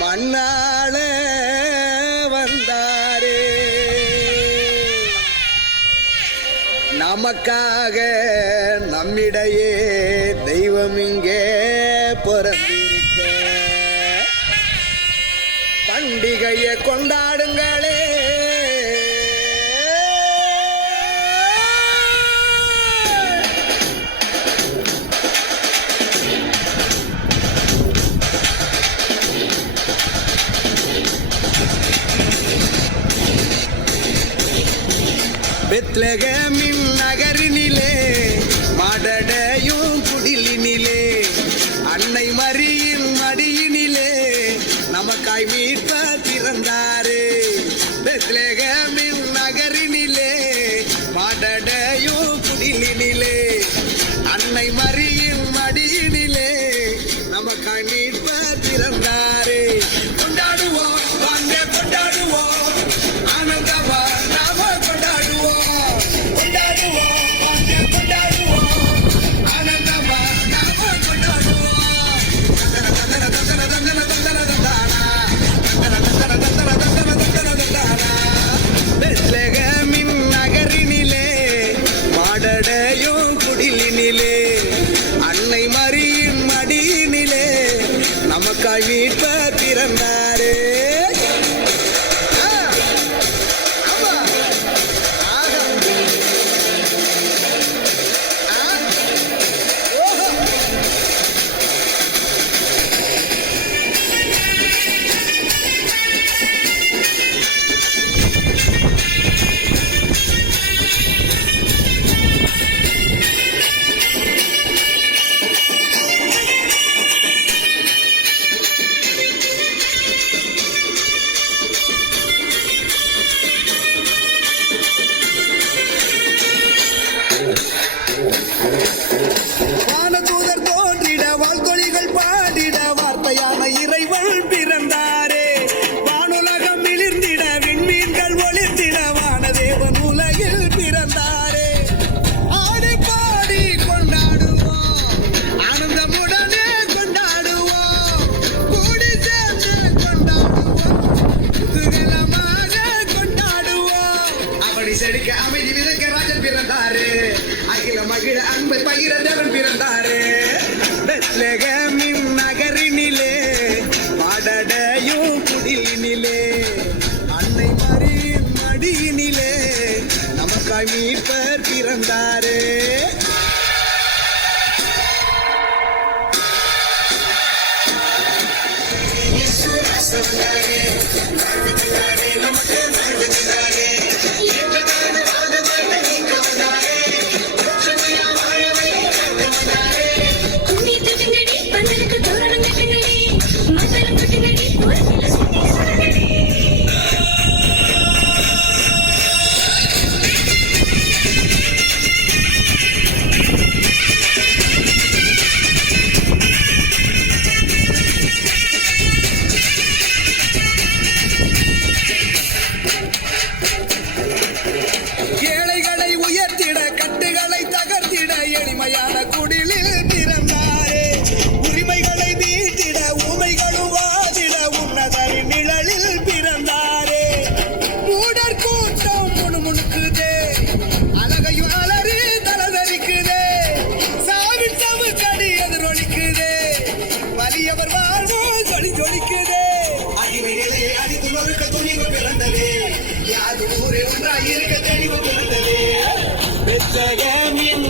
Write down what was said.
மண்ணாள வந்தாரே நமக்காக நம்மிடையே தெய்வம் இங்கே பிறந்திருக்க பண்டிகையை கொண்டாடுங்களே பெத்லகேமின் நகரினிலே மாடடையும் குடிலினிலே அன்னை மரியின் மடியினிலே நமக்காய் மீட்பர் பிறந்தாரே பெத்லகேமின் நகரினிலே மாடடையும் குடிலினிலே அன்னை மரியின் மடியினிலே நமக்காய் மீட்பர் பிறந்தாரே கொண்டாடுவோம் வாங்க கொண்டாடுவோம் ஆனந்தமா அன்னை மரியின் மடியினிலே நமக்காய் மீட்பர் பிறந்தாரே வானதூதர் தோன்றிட வாழ்த்தொழிகள் பாடிட வார்த்தையான இறைவன் பிறந்தாரே வானுலகம் மிளிர்ந்திட விண்மீன்கள் ஒளிர்ந்திட வானதேவன் உலகில் பிறந்தாரே ஆடி பாடி கொண்டாடுவோம் ஆனந்தமுடனே கொண்டாடுவோம் கூடி சேர்ந்து கொண்டாடுவோம் குதூகலமாக கொண்டாடுவோம் அப்படி செடிக்க அமைதி விதைக்க ராஜன் பிறந்தாரே அகில மகிழ அன்பை பகிர தேவன் பிறந்தாரே பெத்லகேமின் நகரினிலே மாடடையும் குடிலினிலே அன்னை மரியின் மடியினிலே நமக்காய் மீட்பர் பிறந்தாரே ஏழைகளை உயர்த்திட கட்டுகளை தகர்த்திட எளிமையான குடிலில் பிறந்தாரே உரிமைகளை மீட்டிட ஊமைகளும் வாதிட உன்னதரின் நிழலில் பிறந்தாரே மூடர் கூட்டம் முணுமுணுக்குதே அழகையும் அலறி தலதரிக்குதே சாவின் சவுக்கடி எதிரொலிக்குதே வலியவர் வாழ்வு ஜொலி ஜொலிக்குதே அகிமிகளே அடித்து நொறுக்க துணிவு பிறந்ததே யாது ஊரே ஒன்றாய் இருக்க தெளிவு பிறந்ததே பெத்லகேமின்